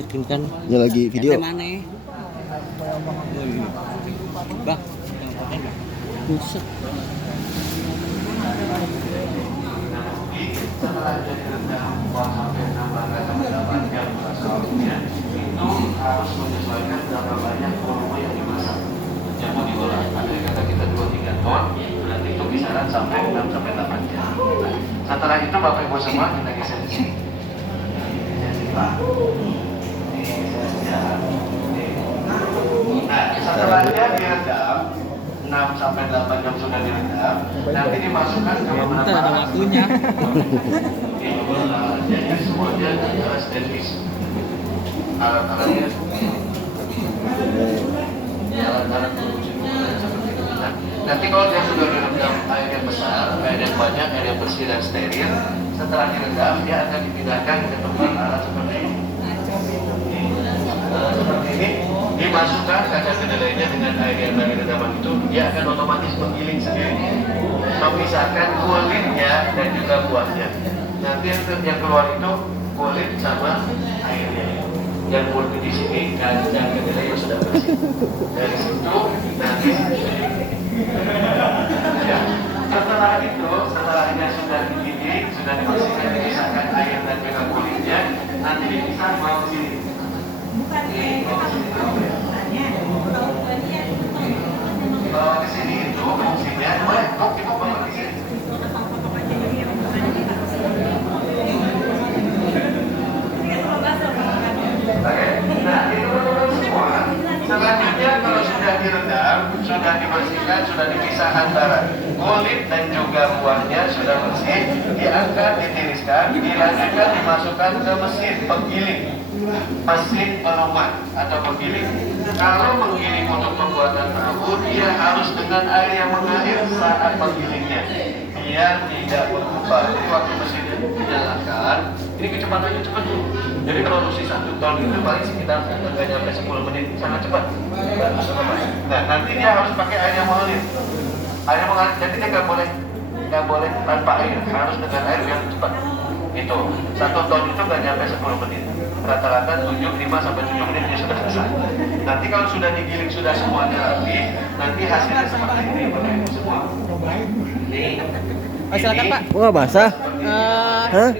Yakin kan? Ya lagi video. Bang, buset. Itu harus menyesuaikan berapa banyak volume yang dimasak. Yang mau diolah, ada kata kita 2-3 ton, berarti itu kisaran sampai 6-8 jam. Nah, setelah itu Bapak Ibu semua kita geser di sini. Nah, setelahnya direndam 6-8 jam sudah direndam, nanti dimasukkan ke beberapa ada waktunya. jadi semuanya adalah stainless. Alat-alatnya alat-alat produksi seperti itu. Nanti kalau dia sudah direndam air yang besar, air yang banyak, air yang bersih dan steril, setelah direndam dia akan dipindahkan ke tempat alat seperti ini. Seperti ini dimasukkan kaca kedelainya dengan air yang dari rendaman itu, dia akan otomatis menggiling sendiri, memisahkan kulitnya dan juga buahnya. Nanti yang keluar itu kulit sama airnya. Yang kulit di sini kaca kedelai yang sudah bersih. Dari situ nanti ya. Setelahnya sudah digiling, sudah dibersihkan, dipisahkan air dan juga kulitnya, nanti dipisah bawa ke sini. Bawa ke sini itu fungsinya, boleh ibu bawa ke sini. Oke, nah itu semua. Selanjutnya kalau sudah direndam, sudah dibersihkan, sudah dipisah antara kulit dan juga buahnya sudah bersih, diangkat, ditiriskan, dilanjutkan dimasukkan ke mesin penggiling, mesin pelumat atau penggiling. Kalau penggiling untuk pembuatan tahu, dia harus dengan air yang mengalir saat penggilingnya, biar tidak berubah. Jadi waktu mesin dinyalakan, ini kecepatannya cepat tuh. Jadi produksi 1 ton itu paling sekitar nggak nyampe 10 menit, sangat cepat. Nah nanti dia harus pakai air yang mengalir. Air yang mengalir, jadi dia nggak boleh tanpa air, harus dengan air yang cepat. Itu 1 ton itu nggak nyampe 10 menit. Rata-rata 5-7 menit dia sudah selesai. Nanti kalau sudah digiling sudah semuanya rapi, nanti hasilnya seperti ini Bapak Ibu semua. Oh, silakan Pak. Kok nggak basah?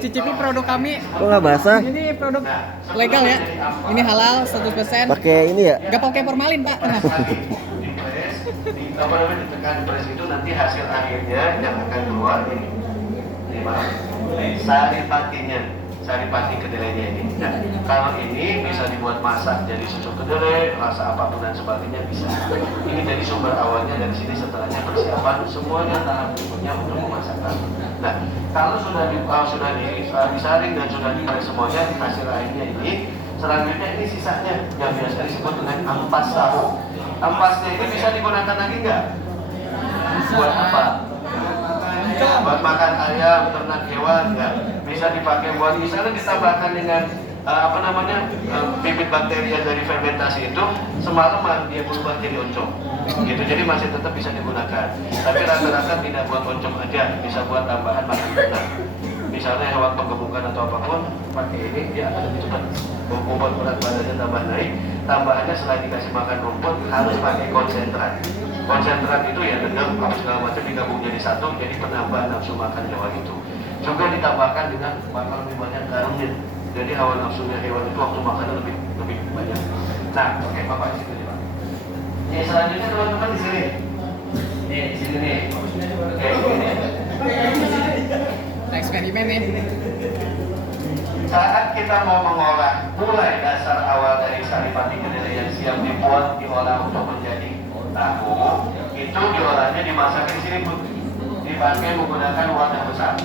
Cicipi produk kami. Kok nggak basah? Ini produk legal ya. Ini halal 100%. Pakai ini ya? Nggak pakai formalin Pak. Kenapa? Ditekan press itu nanti hasil akhirnya yang akan keluar ini. Saripati kedelainya ini. Nah, kalau ini bisa dibuat masak jadi susu kedelai, rasa apapun dan sebagainya bisa. Ini jadi sumber awalnya dari sini, setelahnya persiapan semuanya tahap berikutnya untuk memasakkan. Nah, kalau sudah disaring dan sudah dipress semuanya, hasil akhirnya ini, selanjutnya ini sisanya yang biasa disebut dengan ampas tahu. Ampasnya ini bisa digunakan lagi nggak? Buat apa? Buat makan ayam, ternak hewan nggak? Bisa dipakai buat misalnya ditambahkan dengan bibit bakteri yang dari fermentasi itu semalaman dia berubah jadi oncom. Gitu, jadi masih tetap bisa digunakan. Tapi rata-rata tidak buat oncom aja, bisa buat tambahan makan ternak. Misalnya hewan penggemukan atau apapun, pakai ini dia akan lebih cepat. Bobot berat badannya tambah naik. Tambahannya selain dikasih makan rumput harus pakai konsentrat. Konsentrat itu ya dengan apa segala macam digabung jadi satu, jadi penambah nafsu makan hewan itu. Juga ditambahkan dengan bakal lebih banyak garamnya. Jadi hawa nafsunya hewan itu waktu makannya lebih banyak. Nah, oke Bapak di situ Pak. Selanjutnya teman-teman di sini. Di sini nih. Oke, ini. Eksperimen nih. Saat kita mau mengolah mulai dasar awal dari saripati kedelai yang siap dibuat diolah untuk menjadi tahu, itu diolahnya dimasak di sini Bu. Dipakai menggunakan wadah besar.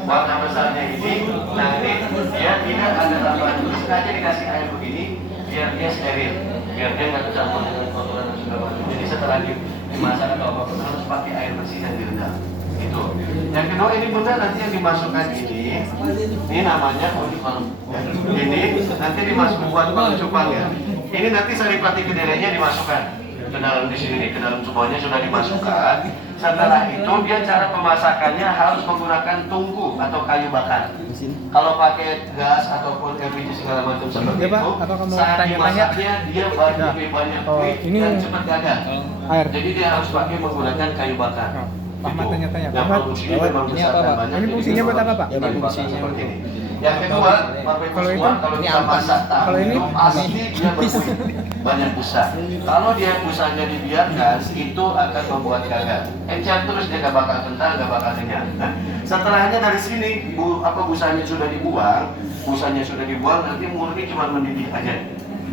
Wadah besarnya ini nanti dia tidak ada tambahan, sengaja dikasih air begini biar dia steril, biar dia nggak tercampur dengan kotoran dan segala macam. Jadi setelah dimasak atau apapun harus pakai air bersih yang direndam. Itu. Yang kedua ini bunda nanti yang dimasukkan ini namanya ini nanti dimasukkan buat cupang ya. Ini nanti saripati kedelainya dimasukkan ke dalam di sini, ke dalam semuanya sudah dimasukkan. Setelah itu dia cara pemasakannya harus menggunakan tungku atau kayu bakar. Kalau pakai gas ataupun LPG segala macam seperti Pak, itu, apa kamu saat tanya-tanya? dimasaknya dia lebih banyak quick ini dan cepat gagal. air. Jadi dia harus pakai menggunakan kayu bakar. Pak Ahmad tanya-tanya. Yang Pak Ahmad, produksinya memang ini besar apa, dan Pak? banyak. Ini jadi fungsinya buat apa, Pak? kayu bakar fungsinya seperti ini. Yang kedua, Bapak Ibu Kalau semua, itu, kalau ini kita ampas. masak tahu Kalau ini, itu pasti dia berkulit, banyak busa. Kalau dia busanya dibiarkan, itu akan membuat gagal. Encer terus dia nggak bakal kental, nggak bakal kenyang. Nah, setelahnya dari sini, busanya sudah dibuang, nanti murni cuma mendidih aja.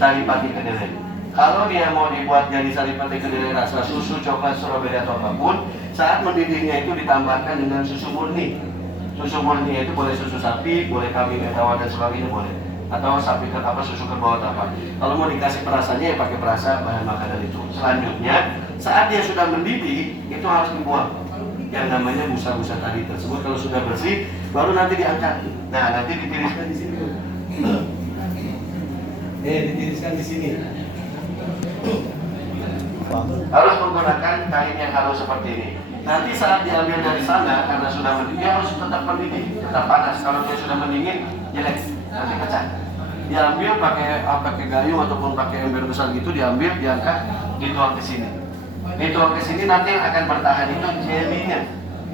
Saripati kedelai. Kalau dia mau dibuat jadi saripati kedelai rasa susu, coklat, stroberi atau apapun, saat mendidihnya itu ditambahkan dengan susu murni. Susu murni itu boleh susu sapi, boleh kambing, etawa dan sebagainya boleh. Atau sapi susu kerbau atau apa. Kalau mau dikasih perasannya ya pakai perasa bahan makanan itu. Selanjutnya, saat dia sudah mendidih, itu harus dibuang. Yang namanya busa-busa tadi tersebut kalau sudah bersih, baru nanti diangkat. Nah, nanti ditiriskan di sini. Ditiriskan di sini. Harus menggunakan kain yang halus seperti ini. Nanti saat diambil dari sana, karena sudah mendidih, dia harus tetap mendidih, tetap panas. Kalau dia sudah mendingin, jelek, nanti pecah. Diambil pakai gayung ataupun pakai ember besar gitu, diambil, diangkat, dituang ke sini. Dituang ke sini nanti yang akan bertahan itu jelinya.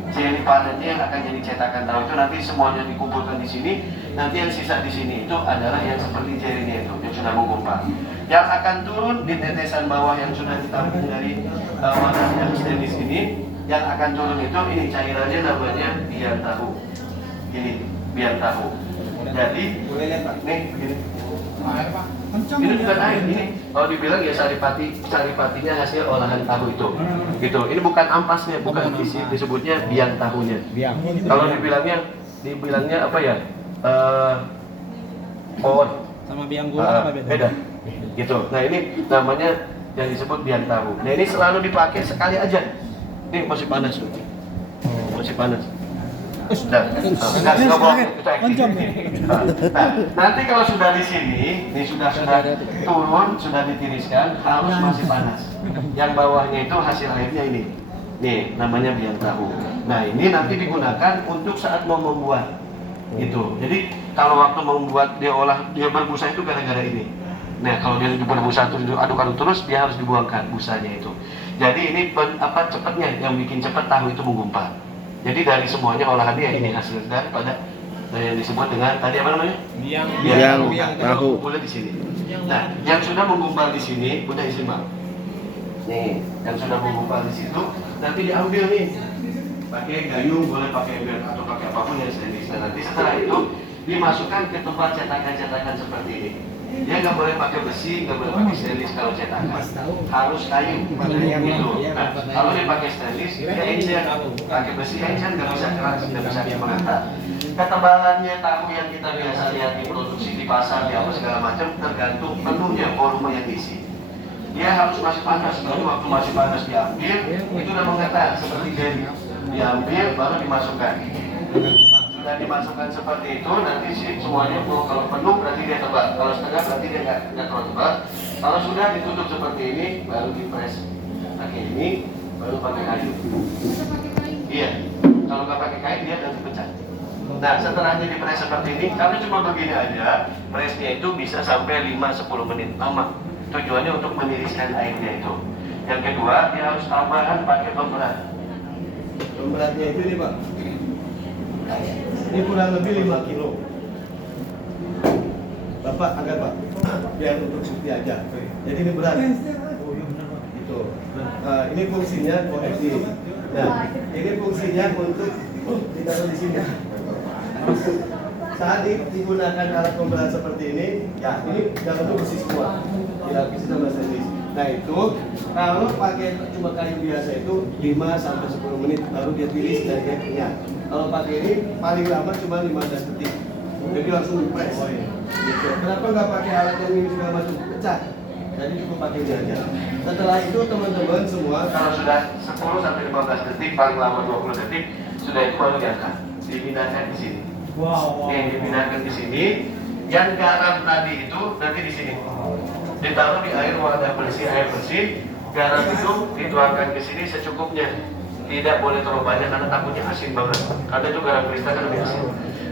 Jeli panennya yang akan jadi cetakan tahu itu nanti semuanya dikumpulkan di sini. Nanti yang sisa di sini itu adalah yang seperti jelinya itu yang sudah menggumpal. Yang akan turun di tetesan bawah yang sudah ditampung dari wadah yang stainless ini. Yang akan turun itu ini cairannya namanya biang tahu. Ini biang tahu. Jadi nih begini. Ini bukan air ini. Kalau dibilang ya saripatinya hasil olahan tahu itu. Gitu. Ini bukan ampasnya, bukan disebutnya biang tahunya. Kalau dibilangnya apa ya? Pohon. Sama biang gula apa beda? Beda. Gitu. Nah, ini namanya yang disebut biang tahu. Nah, ini selalu dipakai sekali aja. Ini masih panas tuh. Masih panas. Sudah. Nah, nanti kalau sudah di sini, ini sudah turun, sudah ditiriskan, harus masih panas. Yang bawahnya itu hasil airnya ini. Nih, namanya biang tahu. Nah, ini nanti digunakan untuk saat mau membuat. Gitu. Jadi kalau waktu membuat dia berbusa itu gara-gara ini. Nah, kalau dia berbusa terus aduk-aduk terus, dia harus dibuangkan busanya itu. Jadi ini cepatnya yang bikin cepat tahu itu menggumpal. Jadi dari semuanya olahannya ini hasil daripada yang disebut dengan tadi apa namanya? Biang tahu. Boleh di sini. Nah, yang sudah menggumpal di sini udah isi mak. Nih, yang sudah menggumpal di situ nanti diambil nih. Pakai gayung, boleh pakai ember atau pakai apapun yang stainless. Nah, nanti setelah itu dimasukkan ke tempat cetakan-cetakan seperti ini. Dia nggak boleh pakai besi, nggak boleh pakai stainless kalau cetakan. Harus kayu. Gitu. Nah, kalau dia pakai stainless, dia encer. Pakai besi encer nggak bisa keras, nggak bisa dimenata. Ketebalannya tahu yang kita biasa lihat di produksi di pasar, di apa segala macam tergantung penuhnya volume yang diisi. Dia harus masih panas. Lalu waktu masih panas diambil, itu udah mengetar seperti jeli. Diambil baru dimasukkan. Sudah dimasukkan seperti itu, nanti semuanya kalau penuh berarti dia tebal, kalau setengah berarti dia nggak terlalu tebal. Kalau sudah ditutup seperti ini, baru dipres pakai ini, baru pakai kayu. Iya, kalau nggak pakai kayu dia nanti pecah. Nah, setelahnya dipres seperti ini, kalau cuma begini aja, presnya itu bisa sampai 5-10 menit lama. Tujuannya untuk meniriskan airnya itu. Yang kedua, dia harus tambahan pakai pemberat. Pemberatnya itu nih Pak. Ini kurang lebih 5 kilo. Bapak agak Pak, biar untuk bukti aja. Jadi ini berat. Gitu. Ini fungsinya OFD. Nah, ini fungsinya untuk ditaruh di sini. Saat digunakan alat pemberat seperti ini, ya ini jangan lupa bersih semua. Dilapisi sama stainless. Nah itu, kalau pakai cuma kayu biasa itu 5-10 menit baru dia tiris dan dia kenyang. Kalau pakai ini paling lama cuma 15 detik. Jadi langsung dipres. Gitu. Kenapa nggak pakai alat yang ini segala macam pecah? Jadi cukup pakai ini aja. Setelah itu teman-teman semua kalau sudah 10-15 detik, paling lama 20 detik, sudah itu baru diangkat. Dipindahkan di sini. Yang dipindahkan di sini. Yang garam tadi itu nanti di sini. Ditaruh di air wadah bersih, air bersih. Garam itu dituangkan ke sini secukupnya. Tidak boleh terlalu banyak karena takutnya asin banget. Karena juga garam kristal kan lebih asin.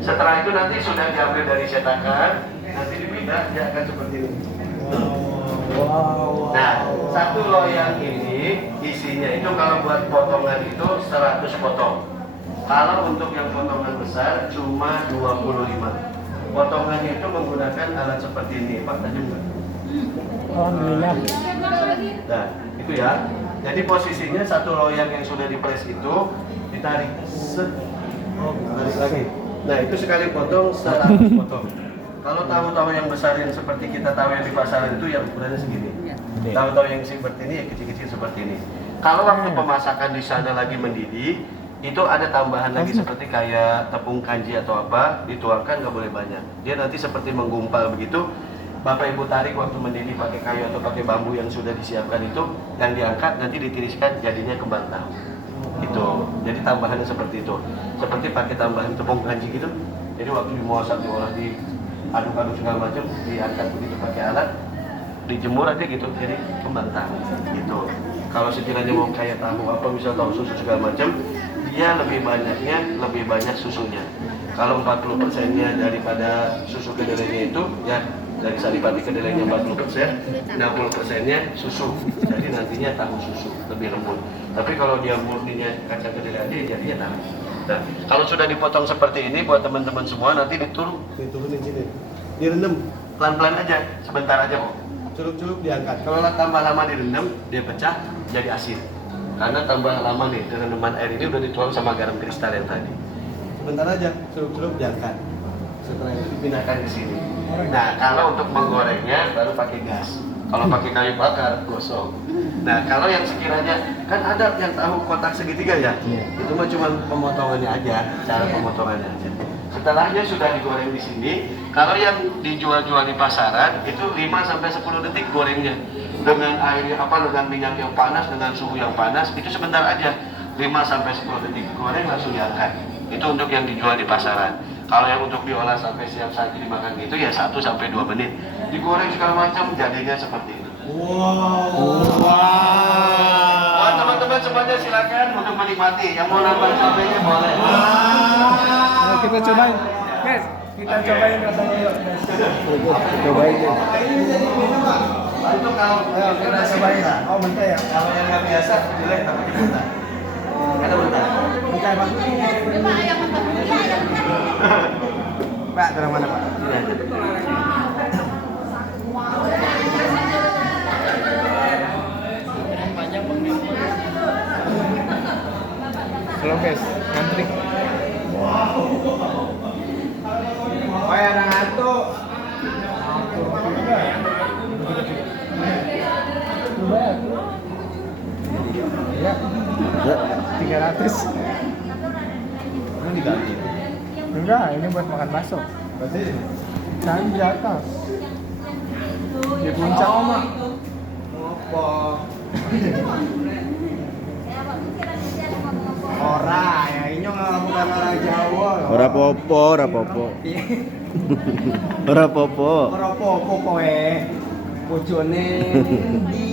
Setelah itu nanti sudah diambil dari cetakan, nanti dipindah dia akan seperti ini. Nah, satu loyang ini isinya itu kalau buat potongan itu 100 potong. Kalau untuk yang potongan besar cuma 25. Potongannya itu menggunakan alat seperti ini, Pak, tadi enggak? Alhamdulillah. Nah, itu ya. Jadi posisinya satu loyang yang sudah dipres itu ditarik set. Oh, tarik lagi. Nah, itu sekali potong 100 potong. Kalau tahu-tahu yang besar yang seperti kita tahu yang di pasaran itu yang ukurannya segini. Tahu-tahu yang seperti ini ya kecil-kecil seperti ini. Kalau waktu pemasakan di sana lagi mendidih, itu ada tambahan lagi seperti kayak tepung kanji atau apa, dituangkan nggak boleh banyak. Dia nanti seperti menggumpal begitu. Bapak Ibu tarik waktu mendidih pakai kayu atau pakai bambu yang sudah disiapkan itu, dan diangkat nanti ditiriskan jadinya kembang tahu. Itu. Jadi tambahannya seperti itu. Seperti pakai tambahan tepung kanji gitu. Jadi waktu dimasak diolah di aduk-aduk segala macam, diangkat begitu pakai alat, dijemur aja gitu, jadi kembang tahu gitu. Kalau sekiranya mau kayak tahu apa, misal tahu susu segala macam, dia lebih banyak susunya. Kalau 40%-nya daripada susu kedelainya itu, ya dari saripati kedelainya 40%, 60%-nya susu. Jadi nantinya tahu susu, lebih lembut. Tapi kalau dia murninya kacang kedelai aja, jadinya tahu. Nah, kalau sudah dipotong seperti ini, buat teman-teman semua nanti diturunin sini, direndam pelan-pelan aja, sebentar aja kok. Celup-celup diangkat. Kalau tambah lama direndam, dia pecah jadi asin. Karena tambah lama nih, rendaman air ini udah dituang sama garam kristal yang tadi. Sebentar aja, celup-celup diangkat. Setelah itu dipindahkan ke sini. Nah, kalau untuk menggorengnya baru pakai gas. Kalau pakai kayu bakar, gosong. Nah, kalau yang sekiranya kan ada yang tahu kotak segitiga ya, itu mah cuma pemotongannya aja, cara pemotongannya aja. Setelahnya sudah digoreng di sini. Kalau yang dijual-jual di pasaran itu 5-10 detik gorengnya dengan air dengan minyak yang panas, dengan suhu yang panas, itu sebentar aja 5-10 detik goreng langsung diangkat. Itu untuk yang dijual di pasaran. Kalau yang untuk diolah sampai siap saji dimakan itu ya 1-2 menit. Digoreng segala macam jadinya seperti ini. Wow. Teman-teman semuanya silakan untuk menikmati. Yang mau nambah cabenya boleh. Nah, kita cobain, guys. Kita cobain rasanya yuk, guys. Cobain deh. Itu kalau Kita cobain. Oh, bentar ya. Kalau yang nggak biasa jelek tapi bentar. Ada bentar. Bentar, Pak. Pak, dari mana, Pak? Halo guys, ngantri. Oh ya, ada ngantuk. Ya, Ya. 300. Ini diganti. Enggak, ini buat makan bakso. Kan di atas. Di puncak. Apa? Ora, ya ini bukan orang Jawa. Ora popo, ora popo. Ora popo. Ora apa-apa kowe. Bojone ndi?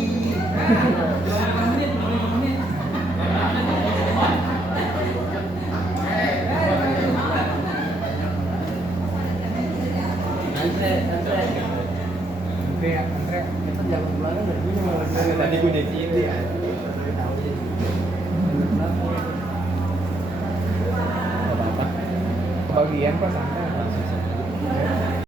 Andre, kita jalan belakang dari sini malah tadi gue di sini ya. Apa-apa. Kebagian kok santai.